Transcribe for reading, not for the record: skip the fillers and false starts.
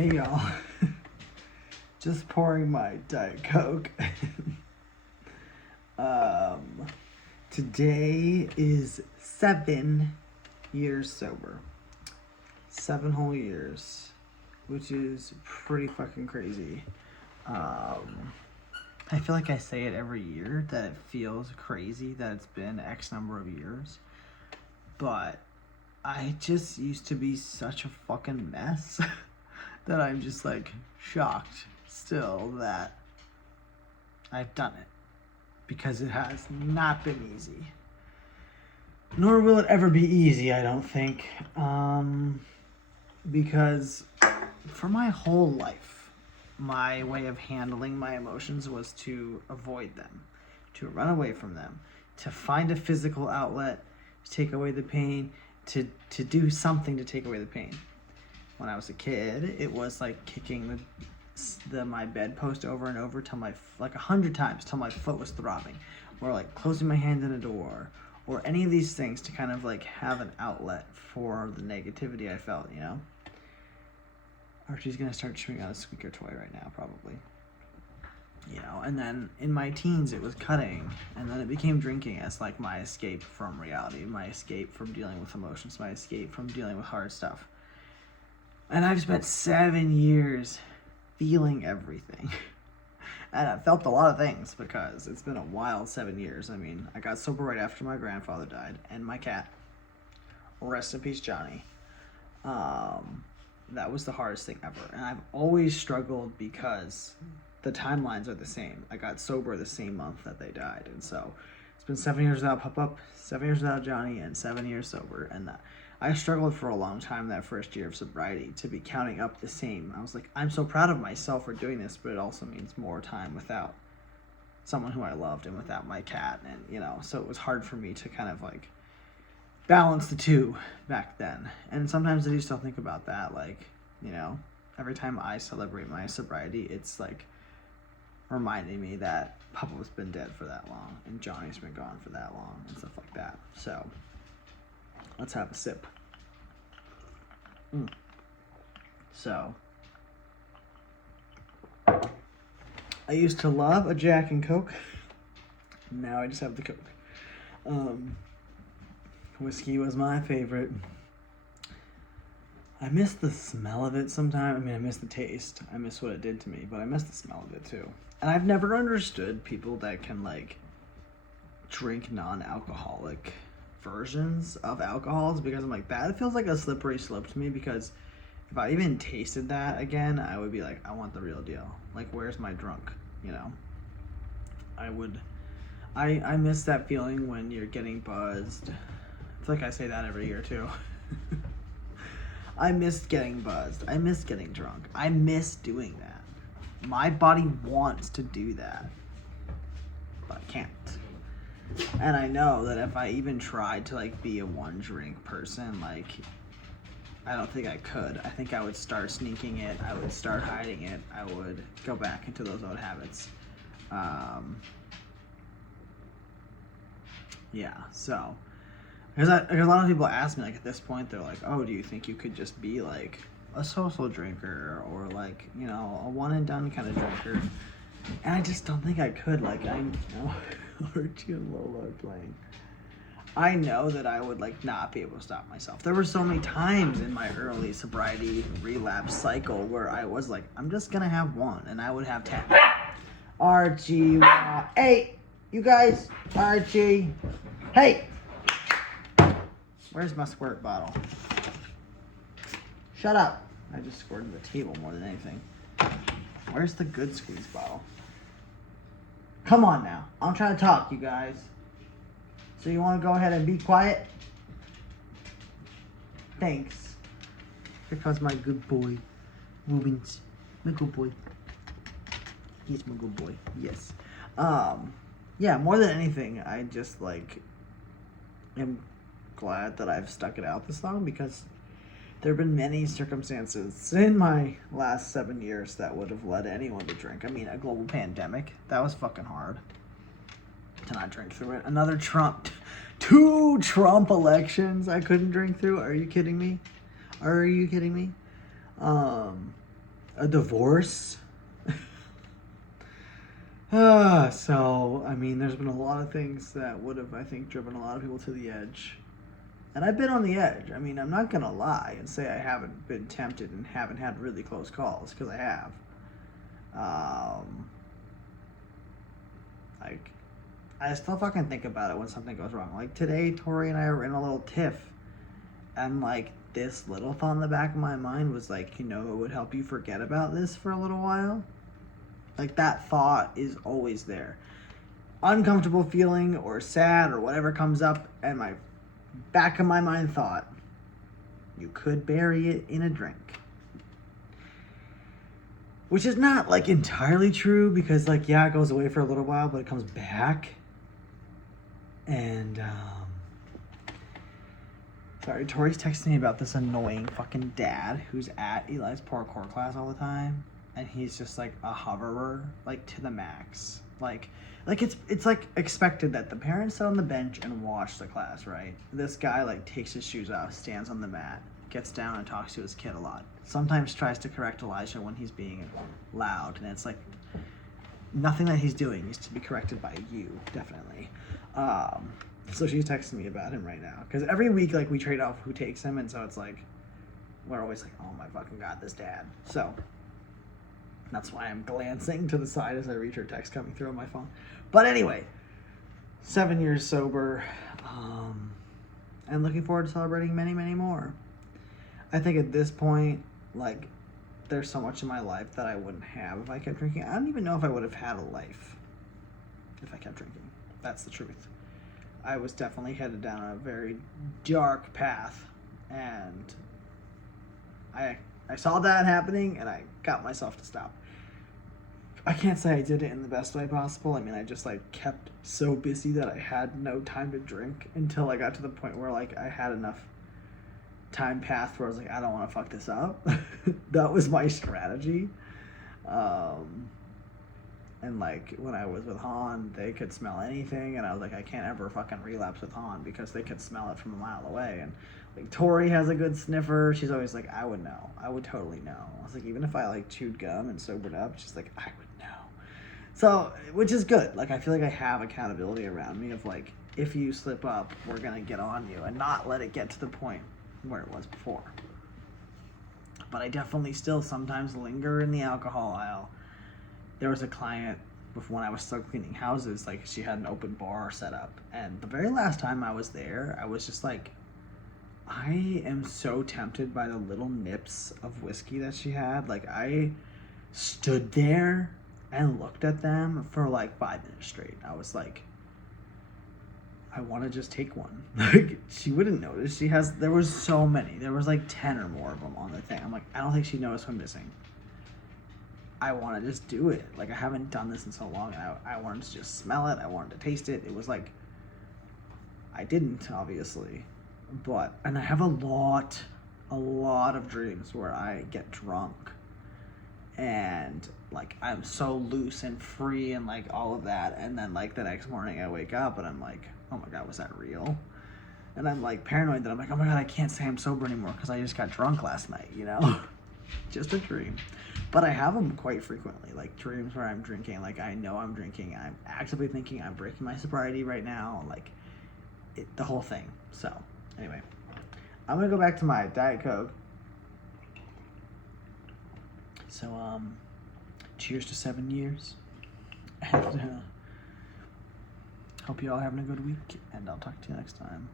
Hey y'all, just pouring my Diet Coke. Today is 7 years sober. 7 whole years, which is pretty fucking crazy. I feel like I say it every year that it feels crazy that it's been X number of years, but I just used to be such a fucking mess. That I'm just like shocked still that I've done it, because it has not been easy, nor will it ever be easy, I don't think, because for my whole life my way of handling my emotions was to avoid them, to run away from them, to find a physical outlet to take away the pain, to do something to take away the pain. When I was a kid, it was like kicking my bedpost over and over till 100 times till my foot was throbbing, or like closing my hand in a door, or any of these things to kind of like have an outlet for the negativity I felt, you know. Archie's gonna start chewing on a squeaker toy right now, probably. You know, and then in my teens it was cutting, and then it became drinking as like my escape from reality, my escape from dealing with emotions, my escape from dealing with hard stuff. And I've spent 7 years feeling everything. And I've felt a lot of things because it's been a wild 7 years. I mean, I got sober right after my grandfather died and my cat. Rest in peace, Johnny. That was the hardest thing ever. And I've always struggled because the timelines are the same. I got sober the same month that they died. And so it's been 7 years without Pop-Up, 7 years without Johnny, and 7 years sober. And I struggled for a long time that first year of sobriety to be counting up the same. I was like, I'm so proud of myself for doing this, but it also means more time without someone who I loved and without my cat. And, you know, so it was hard for me to kind of like balance the two back then. And sometimes I do still think about that. Like, you know, every time I celebrate my sobriety, it's like reminding me that Papa's been dead for that long and Johnny's been gone for that long and stuff like that. So let's have a sip. So, I used to love a Jack and Coke. Now I just have the Coke. Whiskey was my favorite. I miss the smell of it sometimes. I mean, I miss the taste. I miss what it did to me, but I miss the smell of it too. And I've never understood people that can like drink non-alcoholic versions of alcohols, because I'm like, that feels like a slippery slope to me, because if I even tasted that again, I would be like, I want the real deal. Like, where's my drunk, you know? I miss that feeling when you're getting buzzed. I feel like I say that every year too. I miss getting buzzed. I miss getting drunk. I miss doing that. My body wants to do that, but I can't. And I know that if I even tried to like be a one drink person, like, I don't think I could. I think I would start sneaking it. I would start hiding it. I would go back into those old habits. Yeah, so because a lot of people ask me, like, at this point, they're like, oh, do you think you could just be like a social drinker, or like, you know, a one and done kind of drinker? And I just don't think I could. Like, I know Archie and Lola are playing. I know that I would like not be able to stop myself. There were so many times in my early sobriety relapse cycle where I was like, I'm just gonna have one, and I would have 10. Archie, hey, you guys, Archie, hey, where's my squirt bottle? Shut up. I just squirted the table more than anything. Where's the good squeeze bottle? Come on now. I'm trying to talk, you guys. So you want to go ahead and be quiet? Thanks. Here comes my good boy, Rubens. My good boy. He's my good boy. Yes. Yeah, more than anything, I just like am glad that I've stuck it out this long, because there have been many circumstances in my last 7 years that would have led anyone to drink. I mean, a global pandemic, that was fucking hard to not drink through it. Another Trump, 2 Trump elections I couldn't drink through. Are you kidding me? Are you kidding me? a divorce. So, I mean, there's been a lot of things that would have, I think, driven a lot of people to the edge. And I've been on the edge. I mean, I'm not going to lie and say I haven't been tempted and haven't had really close calls, because I have. Like, I still fucking think about it when something goes wrong. Like, today, Tori and I were in a little tiff. And, like, this little thought in the back of my mind was like, it would help you forget about this for a little while. Like, that thought is always there. Uncomfortable feeling or sad or whatever comes up, and my back of my mind thought, you could bury it in a drink. Which is not, like, entirely true, because, like, yeah, it goes away for a little while, but it comes back. And, sorry, Tori's texting me about this annoying fucking dad who's at Eli's parkour class all the time. And he's just, like, a hoverer, like, to the max. Like it's like expected that the parents sit on the bench and watch the class, right? This guy, like, takes his shoes off, stands on the mat, gets down and talks to his kid a lot. Sometimes tries to correct Elijah when he's being loud, and it's like nothing that he's doing is to be corrected by you, definitely. So she's texting me about him right now, because every week, like, we trade off who takes him, and so it's like we're always like, oh my fucking god, this dad. So that's why I'm glancing to the side as I read her text coming through on my phone. But anyway, 7 years sober, and looking forward to celebrating many, many more. I think at this point, like, there's so much in my life that I wouldn't have if I kept drinking. I don't even know if I would have had a life if I kept drinking. That's the truth. I was definitely headed down a very dark path, and I saw that happening, and I got myself to stop. I can't say I did it in the best way possible. I mean, I just, like, kept so busy that I had no time to drink until I got to the point where, like, I had enough time passed where I was like, I don't want to fuck this up. That was my strategy. And, like, when I was with Han, they could smell anything, and I was like, I can't ever fucking relapse with Han because they could smell it from a mile away. And, like, Tori has a good sniffer. She's always like, I would know. I would totally know. I was like, even if I, like, chewed gum and sobered up, she's like, I would know. So, which is good. Like, I feel like I have accountability around me of, like, if you slip up, we're gonna get on you, and not let it get to the point where it was before. But I definitely still sometimes linger in the alcohol aisle. There was a client when I was still cleaning houses, like, she had an open bar set up, and the very last time I was there, I was just like, I am so tempted by the little nips of whiskey that she had. Like, I stood there and looked at them for like 5 minutes straight. I was like, I want to just take one. Like, she wouldn't notice. There was so many. There was like 10 or more of them on the thing. I'm like, I don't think she noticed I'm missing. I want to just do it. Like, I haven't done this in so long. I wanted to just smell it. I wanted to taste it. It was like, I didn't, obviously. And I have a lot of dreams where I get drunk. And, like, I'm so loose and free and, like, all of that. And then, like, the next morning I wake up and I'm like, oh my god, was that real? And I'm, like, paranoid that I'm like, oh my god, I can't say I'm sober anymore because I just got drunk last night, you know? Just a dream. But I have them quite frequently, like dreams where I'm drinking, like I know I'm drinking, I'm actively thinking I'm breaking my sobriety right now, like the whole thing. So anyway, I'm gonna go back to my Diet Coke. So cheers to 7 years, and hope you all having a good week, and I'll talk to you next time.